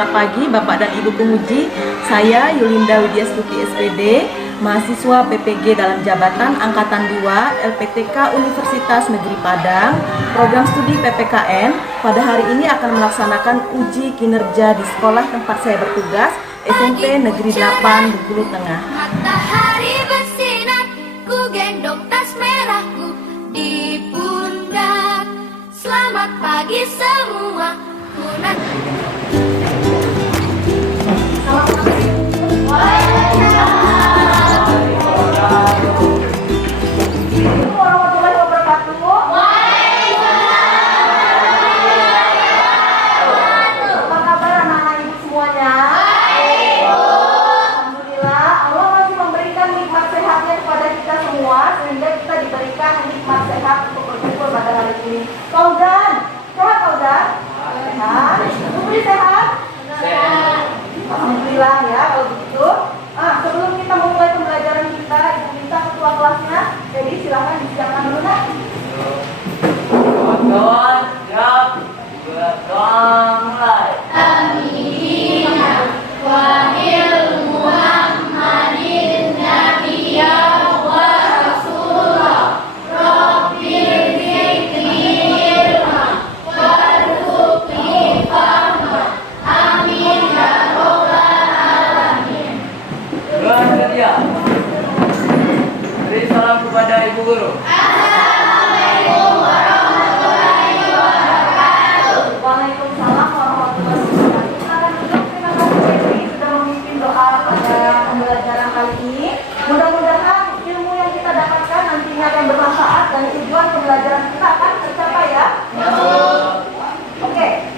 Selamat pagi Bapak dan Ibu penguji. Saya Yulinda Widyastuti SPD, mahasiswa PPG dalam jabatan Angkatan 2 LPTK Universitas Negeri Padang, program studi PPKN. Pada hari ini akan melaksanakan uji kinerja di sekolah tempat saya bertugas, SMP Negeri 8 Bengkulu Tengah. Matahari bersinar, ku gendong tas merahku di pundak. Selamat pagi semua, ku sehingga kita diberikan nikmat sehat untuk berkumpul pada hari ini. Kaudan, sehat Kaudan? Sehat. Putri sehat? Sehat. Alhamdulillah ya kalau begitu. Sebelum kita memulai pembelajaran kita, Ibu minta ketua kelasnya. Jadi silakan disiapkan dulu nak. Kawan-kawan, siap. Berdoa mulai. Amin. Wa ilmu Muhammadin nabiyya wa rasulullah. Rabbil zikri ilma warzuqni fahma. Amin ya rabbal alamin. Bersedia. Beri salam kepada Ibu Guru. Assalamualaikum warahmatullahi wabarakatuh. Waalaikumsalam warahmatullahi wabarakatuh. Silakan duduk. Terima kasih Febri sudah memimpin doa pada pembelajaran kali ini. Mudah-mudahan ilmu yang kita dapatkan nantinya akan bermanfaat dan tujuan pembelajaran kita akan tercapai ya. Oke.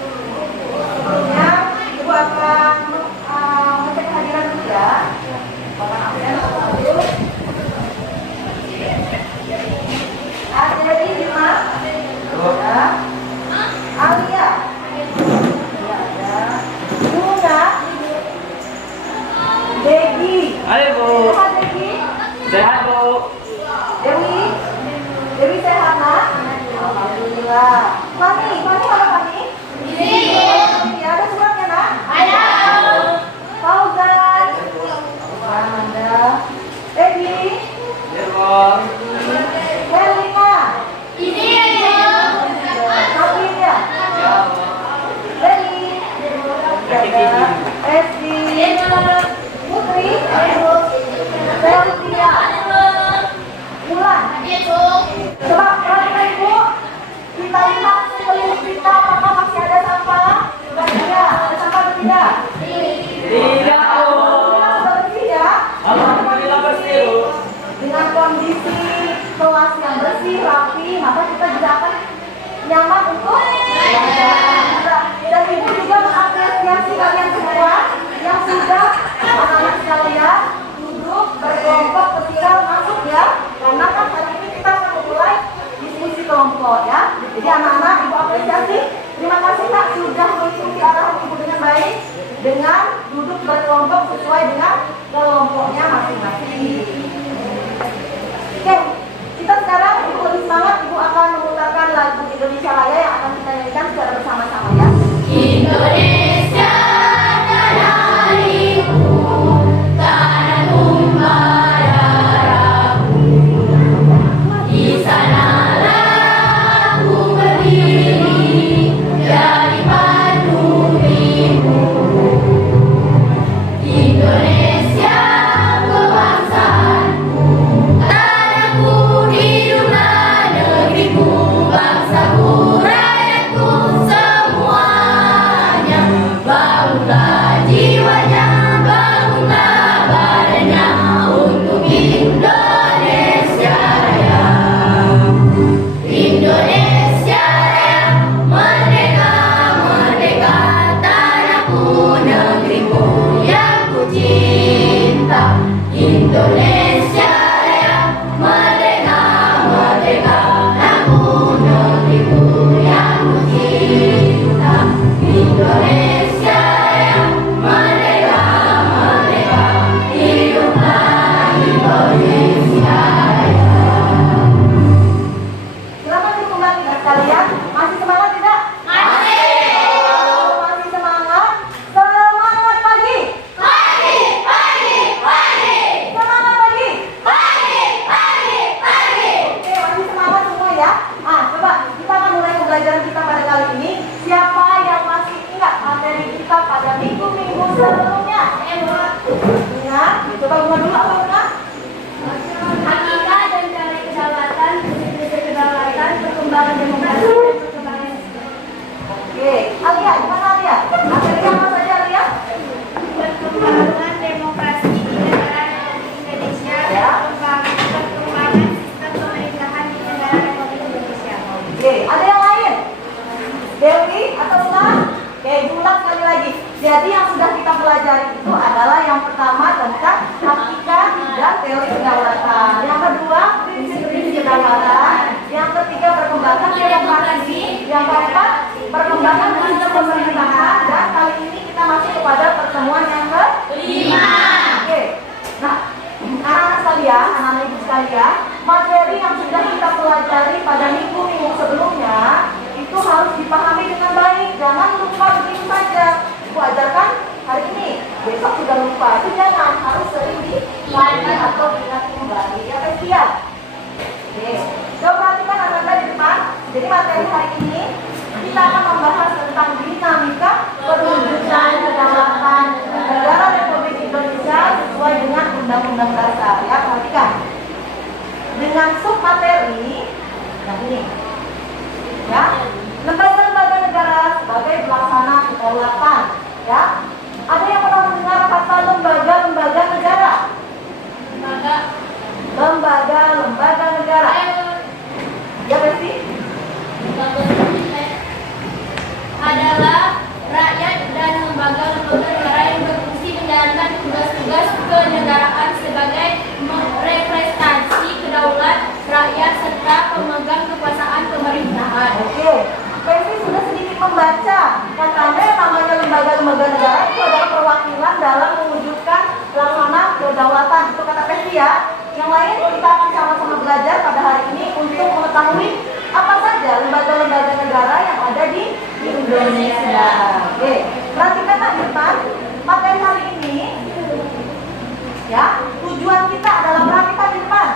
Sebelumnya Ibu akan mengecek kehadiran dulu ya. Bapak absen dulu. Ada di lima. Ya. Alia. Ya, ada. Luna. Degi. Hai Bu. Sehat Degi? Sehat Bu. Dewi. Dewi sehat nak? Alhamdulillah. Fani mana Fani? Ya, ada suratnya nak? Ada. Fauzan. Ada. Egi. Ya Bu. Helena. Ini ya. Kavin ya? Ya Bu. Leli. Ada. Esti. Putri. Sylvia. Mulan. Sebab perhatikan Ibu, kita lihat sekeliling kita apakah masih ada sampah? Sudah tidak? Ada sampah atau tidak? Tidak Bu. Alhamdulillah sudah bersih ya. Alhamdulillah bersih Bu. Dengan kondisi kelas yang bersih, rapi, maka kita juga akan nyaman untuk belajar. Dan Ibu juga mengapresiasi kalian semua yang sudah anak-anak sekalian duduk berkelompok ketika masuk ya. Karena kan hari ini kita akan memulai diskusi kelompok ya. Jadi anak-anak Ibu apresiasi. Terima kasih Kak sudah mengikuti arahan Ibu dengan baik dengan duduk berkelompok sesuai dengan kelompoknya masing-masing. Oke, kita sekarang Ibu lebih semangat. Ibu akan memutarkan lagu Indonesia Raya yang akan kita nyanyikan secara bersama-sama ya. Indonesia tanah airku, tanah tumpah darahku. Di sanalah aku berdiri, jadi penuh. Indonesia kebangsaanku, tanahku hiduplah negeriku, bangsaku rakyatku semuanya. sebelumnya? Ingat, coba bunga dulu apa bunga? Hakikat dan teori kedaulatan, prinsip kedaulatan, perkembangan demokrasi dan perkembangan Islam. Oke, Alia, gimana Alia? Materi apa saja Alia? Perkembangan demokrasi di negara Indonesia, Ya. perkembangan sistem pemerintahan di negara Republik Indonesia. Oke, ada yang lain? Dewi atau Una? Oke, diulang sekali lagi. Jadi yang sudah kita pelajari itu adalah yang pertama tentang hakikat dan teori kedaulatan. Yang kedua, prinsip-prinsip kedaulatan. Yang ketiga, perkembangan demokrasi. Yang keempat, perkembangan sistem pemerintahan. Dan kali ini kita masuk kepada pertemuan yang kelima. Oke, nah anak-anak sekalian, anak-anak ibu sekalian, materi yang sudah kita pelajari pada minggu-minggu sebelumnya itu harus dipahami dengan baik. Jangan lupa begitu saja. Ibu ajarkan hari ini, besok sudah lupa. Itu jangan, harus sering diingat atau diingat kembali. Ya, siap. Oke, coba perhatikan anak-anak di depan. Jadi materi hari ini kita akan membahas tentang dinamika perwujudan kedaulatan negara Republik Indonesia sesuai dengan Undang-Undang Dasar. Ya, perhatikan. Dengan submateri yang ini. Ya, lembaga-lembaga negara sebagai pelaksana kedaulatan. Ya, ada yang pernah mendengar kata lembaga-lembaga negara? Lembaga-lembaga negara. Ya, Besti? Adalah rakyat dan lembaga-lembaga negara yang berfungsi menjalankan tugas-tugas kenegaraan sebagai representasi kedaulat rakyat serta pemegang kekuasaan pemerintahan. Oke, Besti sudah sedikit membaca. Katanya namanya lembaga-lembaga negara itu adalah perwakilan dalam mewujudkan pelaksana kedaulatan. Itu kata Besti ya. Yang lain kita akan sama-sama belajar pada hari ini untuk mengetahui apa saja lembaga-lembaga negara yang ada di Indonesia. Oke, perhatikan di depan materi hari ini. Ya, tujuan kita adalah perhatikan di depan.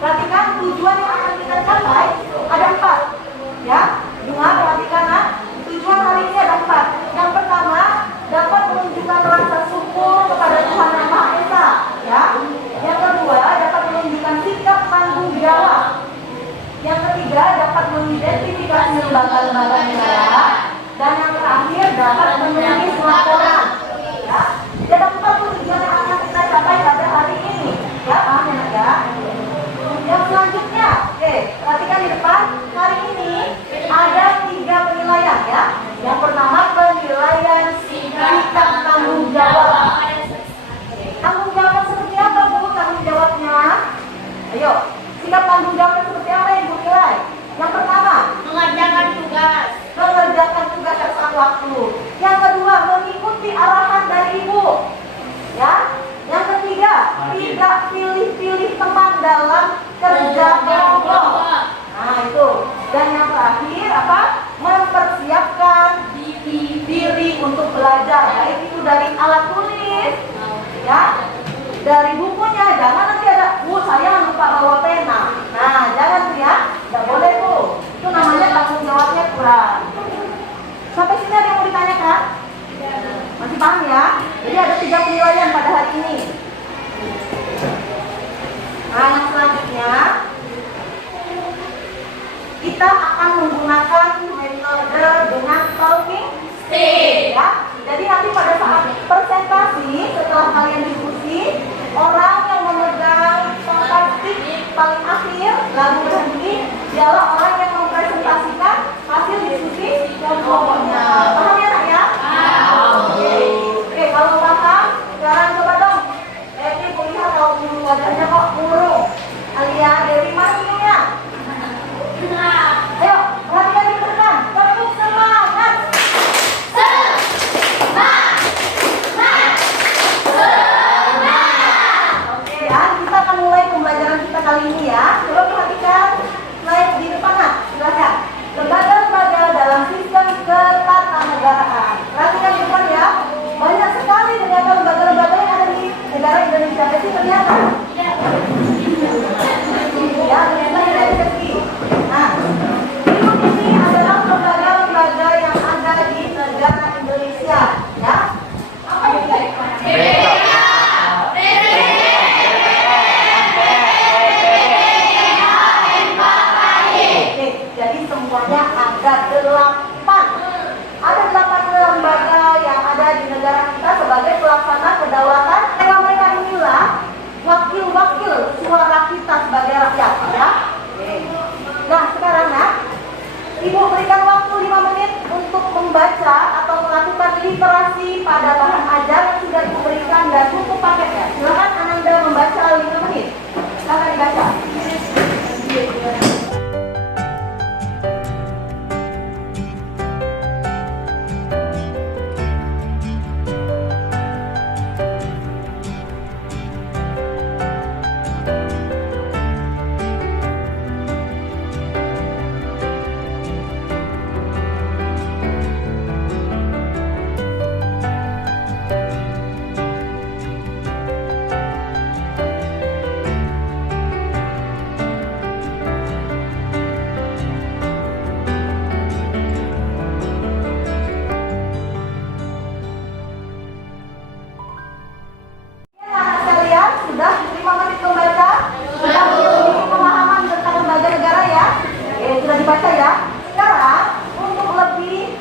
Perhatikan tujuan yang akan kita capai ada 4. Ya, bunga perhatikan nah. Tujuan hari ini ada 4. Yang pertama, dapat menunjukkan rasa syukur kepada Tuhan Yang Maha Esa. Ya. Yang kedua, dapat menunjukkan sikap tanggung jawab. Yang ketiga, dapat mengidentifikasi lembaga-lembaga negara. Dan yang terakhir, dapat menulis laporan. Ya. Ada 4 tujuan yang akan kita capai pada hari ini. Ya, paham ya, ya? Yang selanjutnya, oke, perhatikan di depan. Hari ini ada 3 penilaian ya. Yang pertama penilaian sikap tanggung jawab. Tanggung jawab seperti apa Bu? Tanggung jawabnya? Ayo, sikap tanggung jawab seperti apa yang Bu nilai? Yang pertama, Mengerjakan tugas. mengerjakan tugas tepat waktu. Yang kedua, mengikuti arahan dari Ibu. Ya. Yang ketiga, tidak pilih-pilih teman dalam kerja kelompok. Nah, itu. Dan yang terakhir apa? Mempersiapkan diri untuk belajar. Baik itu dari alat tulis, ya, dari bukunya. Jangan nanti ada, saya lupa bawa pena. Nah, jangan tuh ya. Nggak boleh tuh. Itu namanya tanggung jawabnya kurang. Sampai sini ada yang mau ditanyakan? Masih paham ya? Jadi ada 3 penilaian pada hari ini. Nah, yang selanjutnya kita akan menggunakan metode dengan talking stage. Ya. Jadi nanti pada saat presentasi setelah kalian diskusi, orang yang memegang tongkat stick paling akhir lalu berhenti dialah orang yang mempresentasikan hasil diskusi kelompoknya. Paham ya nak ya? Oke, kalau paham, sekarang coba dong. Ini kuliah kalau bulu wajahnya kok murung. Alia, Dewi, mana minumnya? Ayo, perhatikan di depan. Tepuk semangat. pada bahan ajar yang sudah Ibu berikan dan buku paketnya. Silakan Ananda membaca 5 menit. Silakan dibaca. Sudah 5 menit membaca, sudah memiliki pemahaman tentang lembaga negara ya. Sudah dibaca ya. Sekarang untuk lebih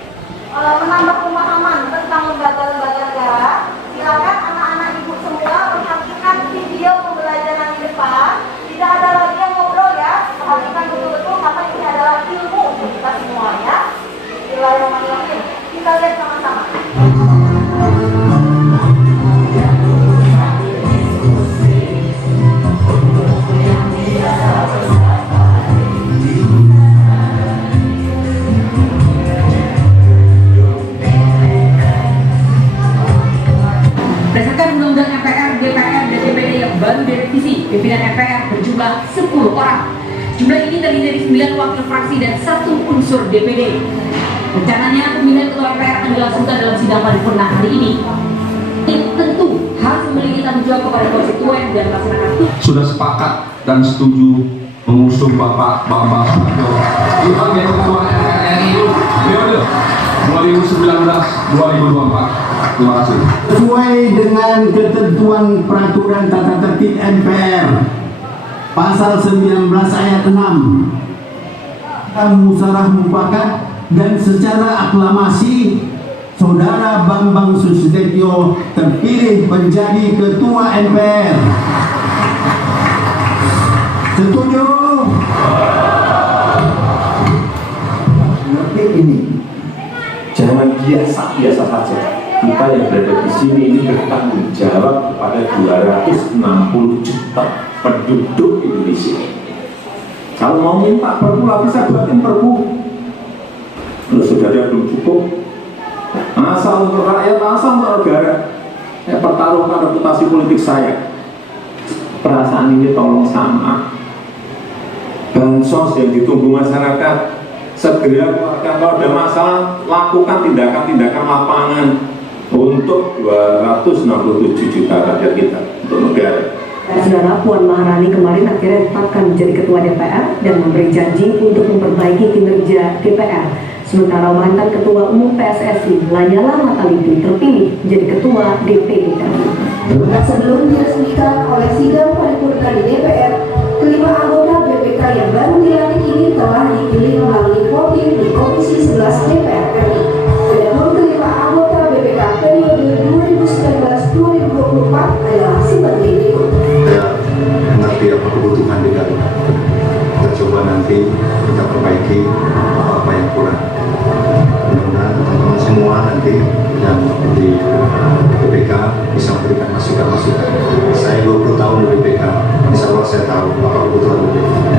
menambah pemahaman tentang lembaga-lembaga negara, silakan anak-anak ibu semua perhatikan video pembelajaran di depan. Tidak ada lagi yang ngobrol ya. Perhatikan betul-betul karena ini adalah ilmu untuk kita semua ya. Bismillahirrahmanirrahim. Kita lihat sama-sama. Berdasarkan Undang-Undang MPR, DPR, dan DPD yang baru direvisi, pimpinan MPR berjumlah 10 orang. Jumlah ini terdiri dari 9 wakil fraksi dan 1 unsur DPD. Rencananya pemilihan ketua MPR akan dilangsungkan dalam sidang paripurna hari ini. Tentu harus memiliki tanggung jawab kepada konstituen dan masyarakat. Sudah sepakat dan setuju mengusung Bapak Bambang Susatyo sebagai Ketua MPR RI periode 2019-2024. Terima kasih. Sesuai dengan ketentuan peraturan tata tertib MPR pasal 19 ayat 6, musyawarah mufakat dan secara aklamasi Saudara Bambang Susatyo terpilih menjadi Ketua MPR. Setuju? Tapi ini jangan biasa-biasa saja. Kita yang berada di sini ini bertanggung jawab kepada 260 juta penduduk Indonesia. Kalau mau minta perpu, bisa buatin perpu. Kalau saudara belum cukup, asal untuk rakyat, asal untuk negara. Saya pertaruhkan reputasi politik saya. Perasaan ini tolong sama. Bansos yang ditunggu masyarakat, segera keluarkan. Kalau ada masalah, lakukan tindakan-tindakan lapangan untuk 267 juta rakyat kita, untuk negara. Saudara Puan Maharani kemarin akhirnya ditetapkan menjadi Ketua DPR dan memberi janji untuk memperbaiki kinerja DPR. Sementara mantan Ketua Umum PSSI Lanyala Mataliti terpilih menjadi Ketua DPD. Sebelum diresmikan oleh sidang paripurna di DPR, kelima anggota BPK yang baru dilantik ini telah dipilih melalui voting di Komisi 11 DPR RI. Adapun kelima anggota BPK periode 2019-2024 adalah sebagai berikut. Kita mengerti apa kebutuhan di dalam. Kita coba nanti kita perbaiki apa yang kurang. Mudah-mudahan teman-teman semua nanti yang di BPK bisa memberikan masukan-masukan. Saya 20 tahun di BPK, insya Allah saya tahu apa kebutuhan BPK.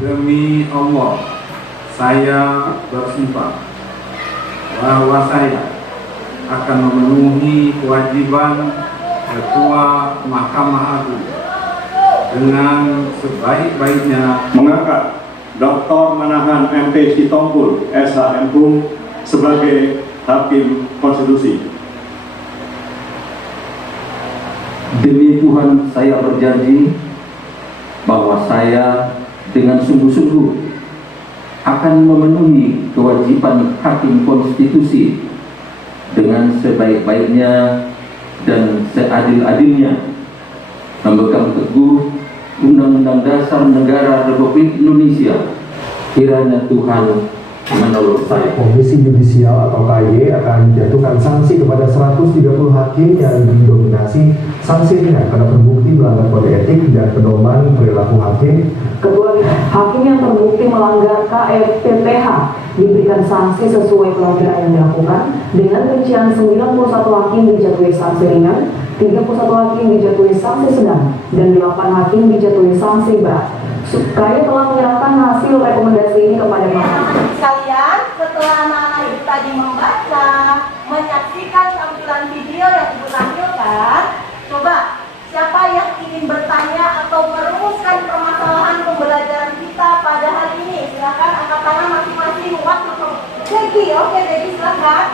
Demi Allah, saya bersumpah bahwa saya akan memenuhi kewajiban Ketua Mahkamah Agung dengan sebaik-baiknya mengangkat Dr. Manahan MP Sitompul, SH MHum sebagai Hakim Konstitusi. Demi Tuhan, saya berjanji bahwa saya dengan sungguh-sungguh akan memenuhi kewajiban Hakim Konstitusi dengan sebaik-baiknya dan seadil-adilnya, memegang teguh Undang-Undang Dasar Negara Republik Indonesia. Kiranya Tuhan menurut saya. Komisi Yudisial atau KY akan menjatuhkan sanksi kepada 130 hakim yang didominasi sanksi ringan karena terbukti melanggar kode etik dan pedoman perilaku hakim. Ketua hakim yang terbukti melanggar KFPPH diberikan sanksi sesuai pelanggaran yang dilakukan dengan rincian 91 hakim dijatuhi sanksi ringan, 31 hakim dijatuhi sanksi sedang, dan 8 hakim dijatuhi sanksi berat. KY telah menyerahkan hasil rekomendasi ini kepada mahkamah. Sekalian, setelah anak-anak itu tadi membaca, menyaksikan tampilan video yang Ibu tampilkan, coba siapa yang ingin bertanya atau merumuskan permasalahan pembelajaran kita pada hari ini? Silakan angkat tangan masing-masing. Waktu Degi, oke Degi silakan.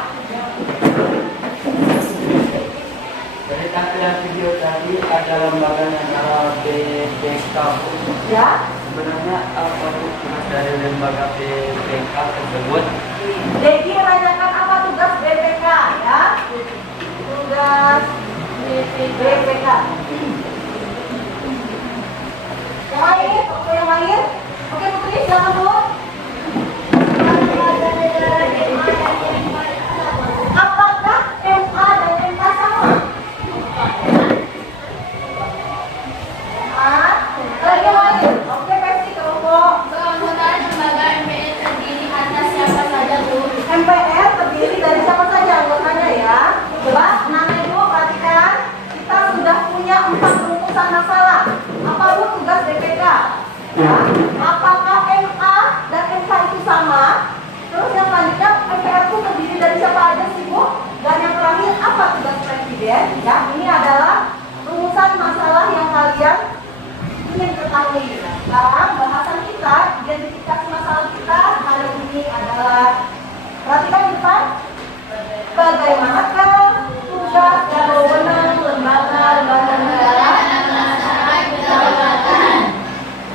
Dari tampilan video tadi ada lembaga negara BPK. Ya. Sebenarnya apa tugas dari lembaga BPK tersebut? Degi menanyakan apa tugas BPK ya? Tugas BPK. Yang lain? Oke, yang lain? Oke, Putri silakan Bu. Apakah MA dan MK sama? Lagi lain? Oke, Pesti kelompok. Keanggotaan lembaga MPR terdiri atas siapa saja, Bu? MPR terdiri dari siapa saja anggotanya ya? Coba, anak-anak Ibu perhatikan. Kita sudah punya 4 rumusan masalah. Apa Bu tugas BPK? Ya. Apakah MA dan MK itu sama? Terus yang selanjutnya MPR itu terdiri dari siapa aja sih Bu? Dan yang terakhir apa tugas presiden? Ya, ini adalah rumusan masalah yang kalian ingin ketahui. Sekarang bahasan kita, identifikasi masalah kita hari ini adalah, perhatikan di depan, bagaimanakah tugas dan wewenang lembaga negara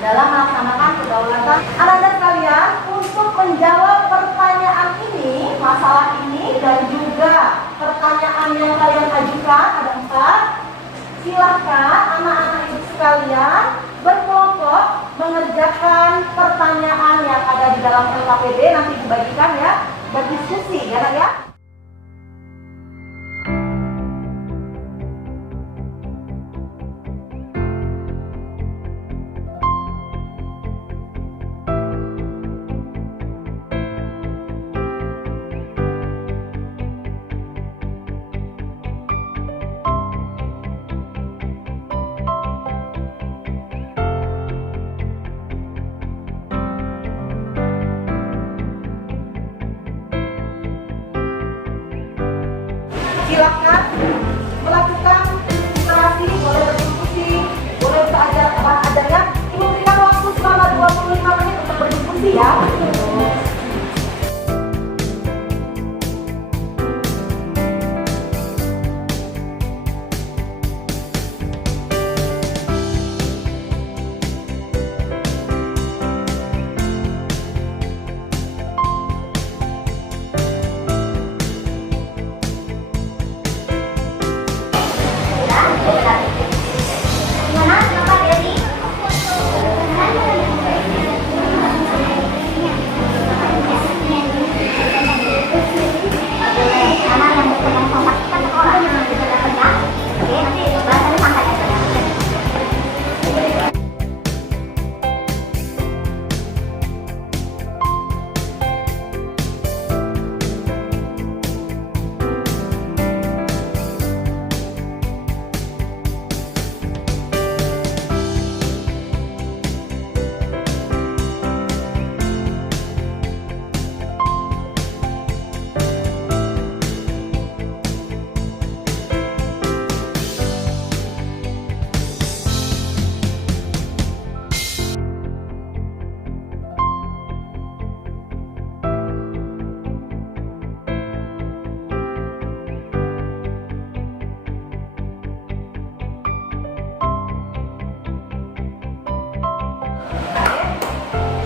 dalam melaksanakan kedaulatan. Anak-anak sekalian, untuk menjawab pertanyaan ini, masalah ini, dan juga pertanyaan yang kalian ajukan, ada 4. Silahkan anak-anak ibu sekalian berkelompok mengerjakan pertanyaan yang ada di dalam LKPD, nanti dibagikan ya, berdiskusi ya Nak ya. Silakan melakukan interaksi, boleh berdiskusi, boleh belajar apa adanya. Ibu berikan waktu selama 25 menit untuk berdiskusi ya.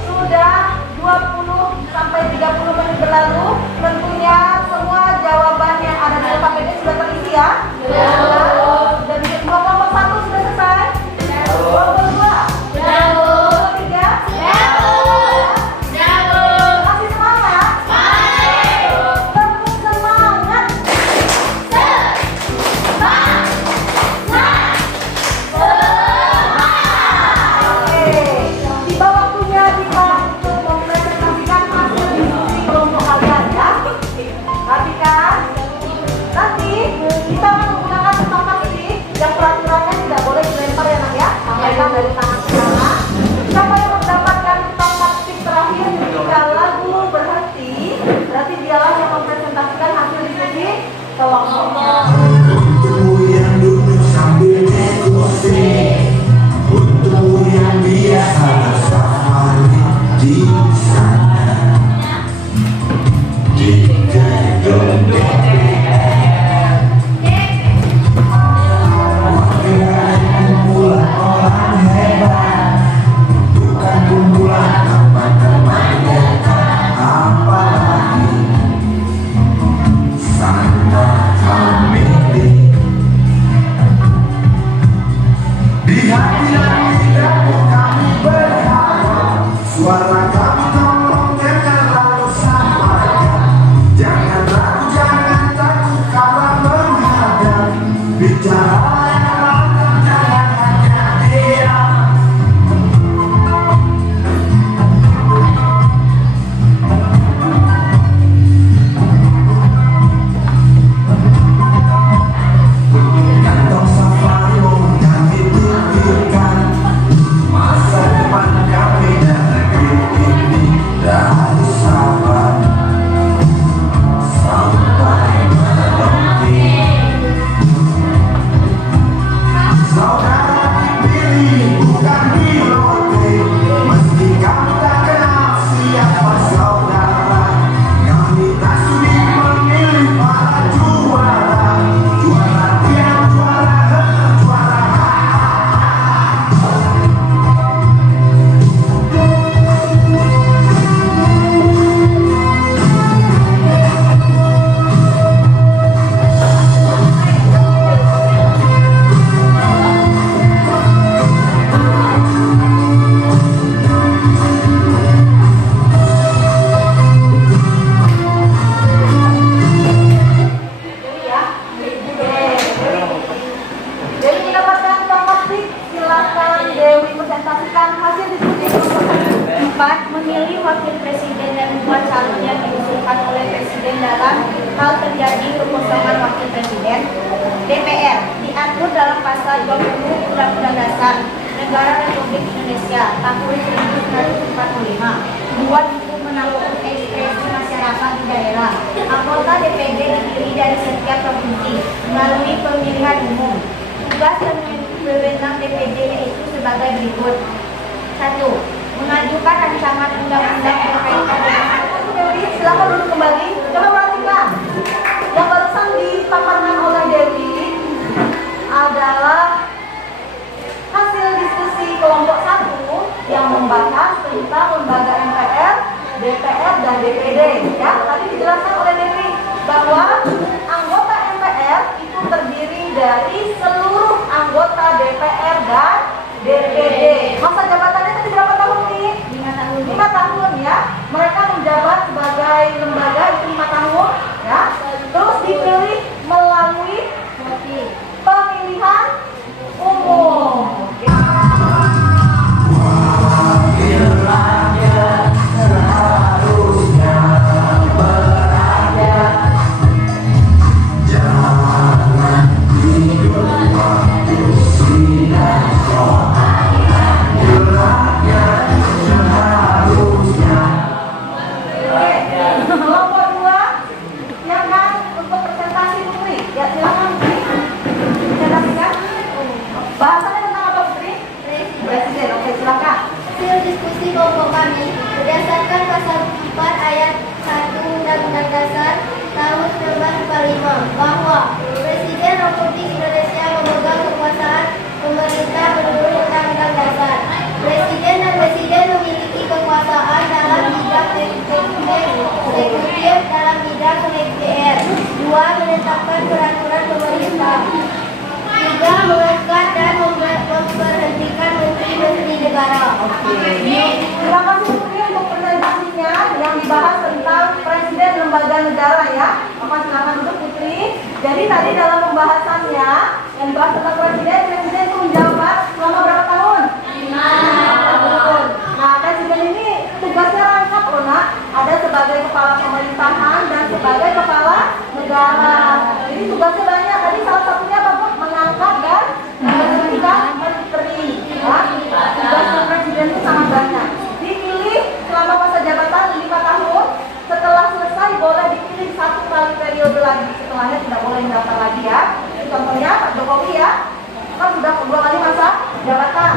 Sudah 20 sampai 30 menit berlalu, tentunya semua jawaban yang ada di LKPD sudah terisi ya? Sudah bisa. Kelompok 1 sudah selesai? Kelompok 2? Kelompok 3? Masih semangat? Memilih wakil presiden dan membuat calon yang diusulkan oleh presiden dalam hal terjadi kekosongan wakil presiden. DPR diatur dalam pasal 20 Undang-Undang Dasar Negara Republik Indonesia tahun 1945. Buat untuk menampung ekspresi masyarakat di daerah. Anggota DPD terdiri dari setiap provinsi melalui pemilihan umum. Tugas dan wewenang DPD yaitu sebagai berikut. 1. Mengajukan rancangan undang-undang berkaitan dengan Dewi, silakan duduk kembali. Coba perhatikan. Yang barusan dipaparkan oleh Dewi adalah hasil diskusi kelompok 1 yang membahas tentang lembaga MPR, DPR, dan DPD. Ya, tadi dijelaskan oleh Dewi bahwa anggota MPR itu terdiri dari seluruh anggota DPR dan DPD. Masa jabatannya tadi berapa tahun nih? 5 tahun ya. Mereka menjabat sebagai lembaga itu 5 tahun ya. Terus dipilih melalui pemilihan umum. Kelompok 2 yang kan untuk presentasi Putri. Ya silakan Putri. Presentasikan. Bahasannya tentang apa Putri? Presiden. Oke, silakan. hasil diskusi kelompok kami berdasarkan pasal 4 ayat 1 Undang-Undang Dasar tahun 1945 bahwa Presiden Republik Indonesia memegang kekuasaan pemerintah menurut Undang-Undang Dasar. Presiden dan Presiden memiliki kekuasaan dalam bidang eksekutif dalam bidang DPR. 2. Menetapkan peraturan pemerintah. 3. Mengangkat dan memberhentikan menteri-menteri negara. Terima kasih Putri untuk presentasinya yang dibahas tentang presiden lembaga negara ya. Maka silakan duduk Putri. Jadi tadi dalam pembahasannya yang dibahas tentang presiden itu menjabat selama berapa tahun? 5 tahun. Nah, presiden ini tugasnya rangkap loh nak. Ada sebagai kepala pemerintahan dan sebagai kepala negara. Jadi tugasnya banyak. Tadi salah satunya apa Bu? Mengangkat dan memberhentikan menteri. Ya. Tugas presiden itu sangat banyak. Dipilih selama masa jabatan 5 tahun. Setelah selesai boleh dipilih 1 kali periode lagi. Setelahnya tidak boleh mendaftar lagi ya. Contohnya Pak Jokowi ya, kan sudah 2 kali masa jabatan.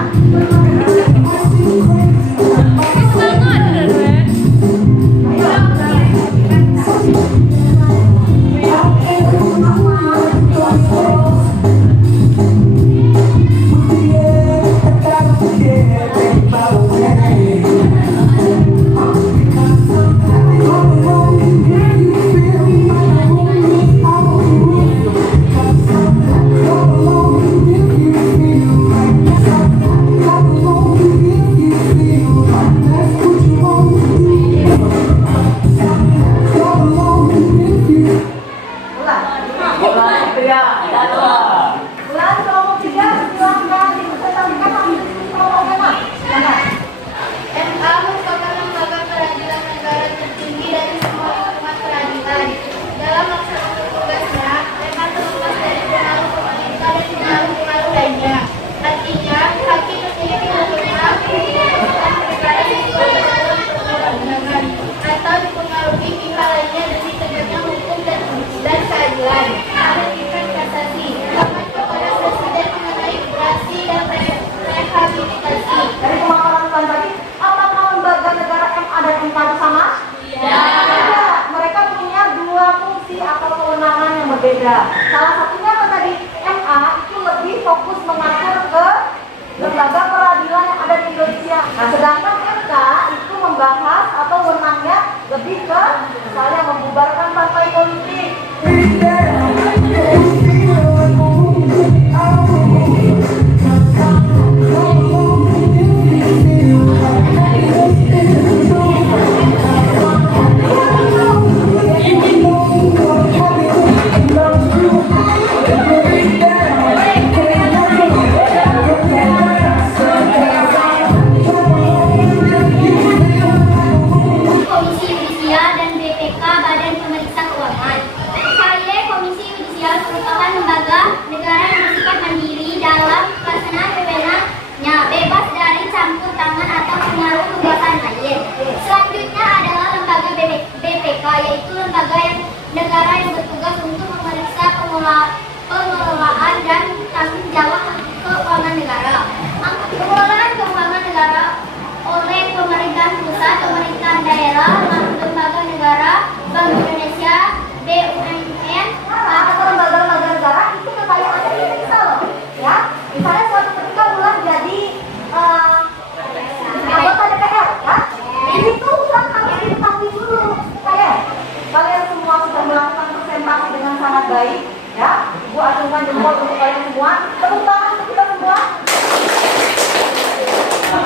support untuk kalian semua. Tepuk tangan untuk kita semua.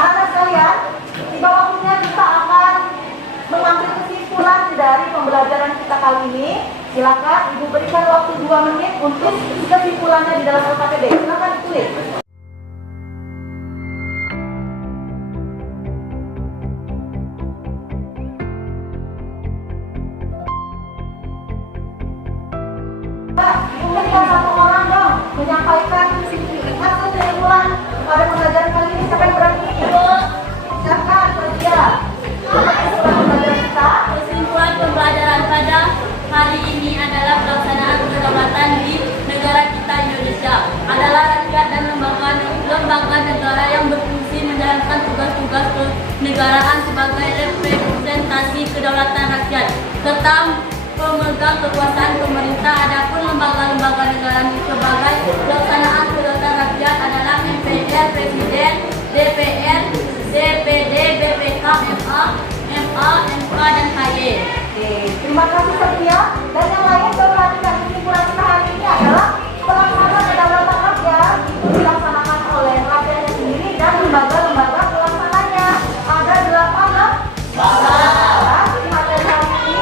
Anak sekalian, tiba waktunya kita akan mengambil kesimpulan dari pembelajaran kita kali ini. Silakan Ibu berikan waktu 2 menit untuk kesimpulannya di dalam LKPD. Silakan ditulis. Berikan satu orang dong menyampaikan hasil kesimpulan pada pembelajaran kali ini. Siapa yang berani? Silakan kerja. Kesimpulan pembelajaran kita. Kesimpulan pembelajaran pada hari ini adalah pelaksanaan kedaulatan di negara kita Indonesia adalah rakyat dan lembaga negara yang berfungsi menjalankan tugas-tugas kenegaraan sebagai representasi kedaulatan rakyat serta pemegang kekuasaan pemerintah. Adapun lembaga-lembaga negara sebagai pelaksanaan kedaulatan rakyat adalah MPR, Presiden, DPR, DPD, BPK, MA, MK, dan KY. Terima kasih Satria. Dan yang lain perhatikan kesimpulan kita hari ini adalah pelaksanaan kedaulatan rakyat itu dilaksanakan oleh rakyatnya sendiri dan lembaga-lembaga pelaksananya. Ada 8 lembaga. Di materi hari ini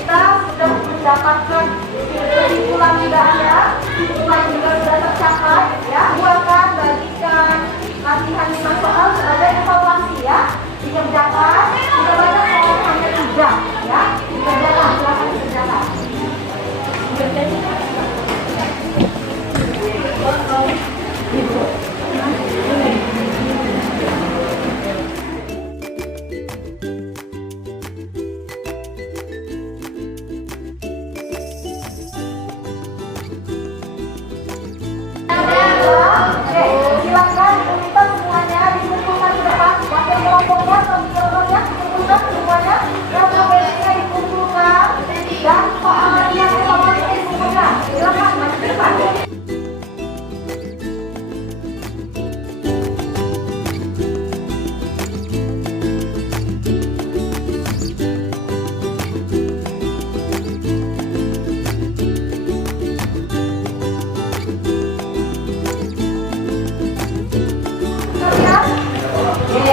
kita sudah mendapatkan kesimpulan tidaknya, kesimpulan juga sudah tercapai. Ya, buatkan, bagikan latihan 5 soal sebagai evaluasi ya. Dikerjakan, sudah banyak soal hanya 3 ya. Dikerjakan, silahkan dikerjakan. Silakan kita semuanya dikumpulkan ke depan. Wakil kelompoknya, kelompoknya dikumpulkan semuanya. LKPD-nya dikumpulkan dan soalnya evaluasi dikumpulkan. Silakan maju ke depan.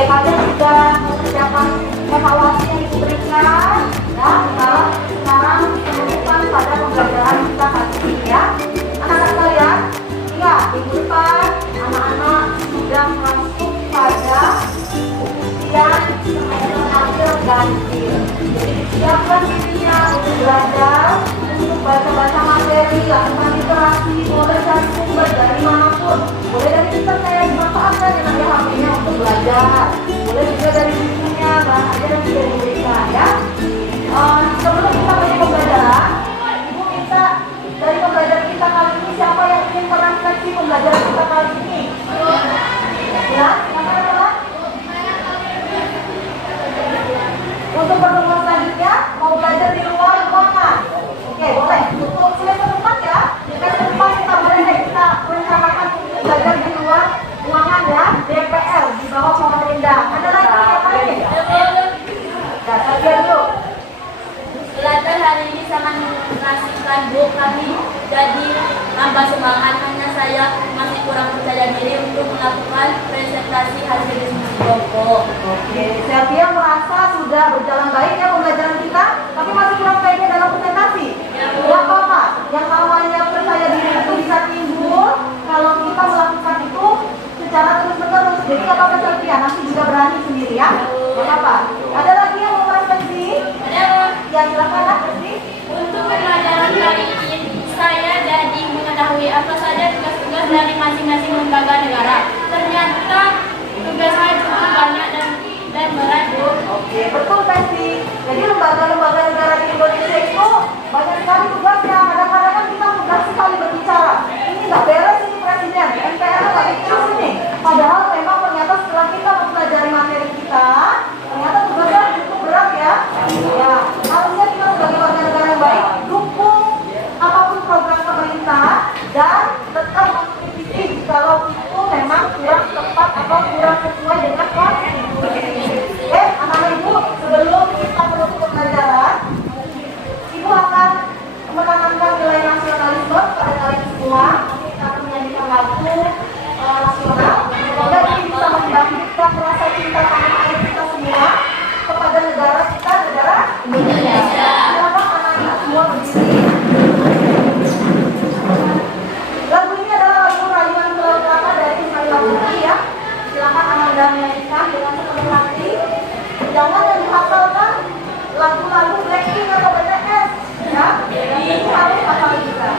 Kalian sudah mengerjakan evaluasi yang diberikan ya. Sekarang menemukan pada pembelajaran kita kali ini ya. Anak-anak kalian, ingat minggu depan anak-anak sudah masuk pada ujian semester ganjil. Jadi siapkan dirinya untuk belajar, untuk baca-baca materi, lakukan literasi, boleh cari sumber dari manapun, boleh dari internet yang dimanfaatkan dengan HP-nya untuk belajar, boleh juga dari bukunya, bahan aja dan tidak diberikan ya. Sebelum kita mulai pembelajaran, Ibu minta dari pembelajaran kita kali ini siapa yang ingin merefleksi pembelajaran kita kali ini? Ya, siapa? Untuk pertemuan selanjutnya mau belajar di luar ruangan. Oke, boleh. Untuk semester 4 ya. Semester 4 kita boleh kita rencanakan untuk belajar di luar ruangan ya. DPR di bawah pemerintah. Ada lagi yang lain? Ya, saya dulu. Belajar hari ini sangat mengasihkan Bu. Kami jadi tambah semangat karena saya masih kurang percaya diri untuk melakukan presentasi hasil diskusi kelompok. Oke, Sylvia merasa sudah berjalan baik ya pembelajaran kita, tapi masih kurang pede dalam presentasi. Ya apa-apa, yang namanya percaya diri itu bisa timbul kalau kita melakukan itu secara terus-menerus. Jadi nggak apa-apa Sylvia, nanti juga berani sendiri ya. Nggak apa-apa. Ada lagi yang mau refleksi? Ada. Ya silakan refleksi. Untuk pembelajaran kali ini saya jadi mengetahui apa saja tugas-tugas dari masing-masing lembaga negara. Ternyata tugasnya cukup banyak dan berat Bu. Oke, betul Pesti. Jadi lembaga-lembaga negara di Indonesia itu banyak sekali tugasnya. Kadang-kadang kan kita mudah sekali berbicara. Ini nggak beres ini Presiden, MPR nggak becus ini. Padahal memang ternyata setelah kita mempelajari materi kita, ternyata tugasnya cukup berat ya. Ya, harusnya kita sebagai warga negara yang baik dukung apapun program pemerintah dan tetap mengkritisi kalau itu memang kurang tepat atau kurang sesuai dengan konstitusi. Anak-anak Ibu, sebelum kita menutup pembelajaran, Ibu akan menanamkan nilai nasionalisme pada kalian semua. nasional. Semoga ini bisa membangkitkan rasa cinta tanah air kita semua kepada negara kita, negara Indonesia. Silakan anak-anak semua berdiri. Lagu ini adalah lagu Rayuan Pulau Kelapa dari Ismail Putri ya. Silakan Anda menyanyikan dengan sepenuh hati. Jangan yang dihafalkan lagu-lagu Blackpink atau BTS ya. Itu harus hafal juga.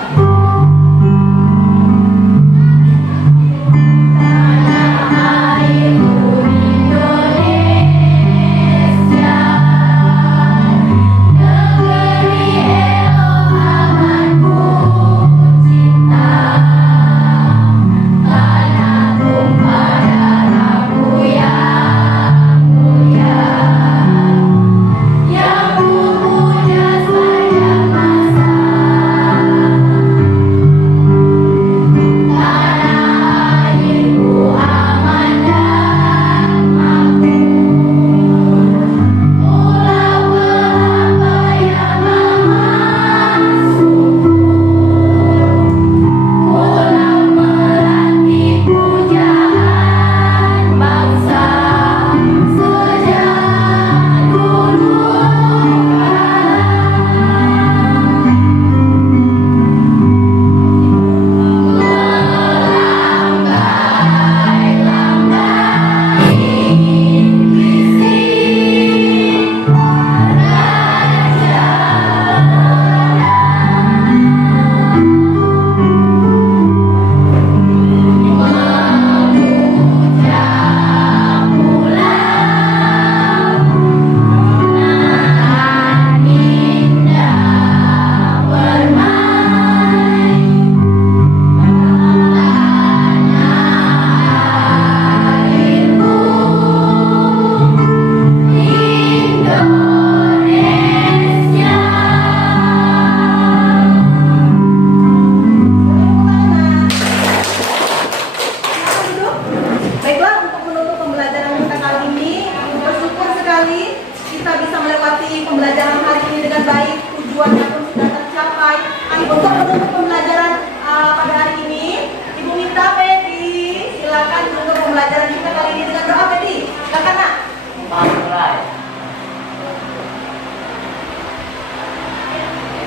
Pembelajaran hari ini dengan baik, tujuannya pun sudah tercapai. Untuk menutup pembelajaran pada hari ini, Ibu minta Pedi, silakan untuk pembelajaran kita kali ini dengan doa Pedi. Silakan nak.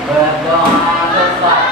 Berdoa selesai.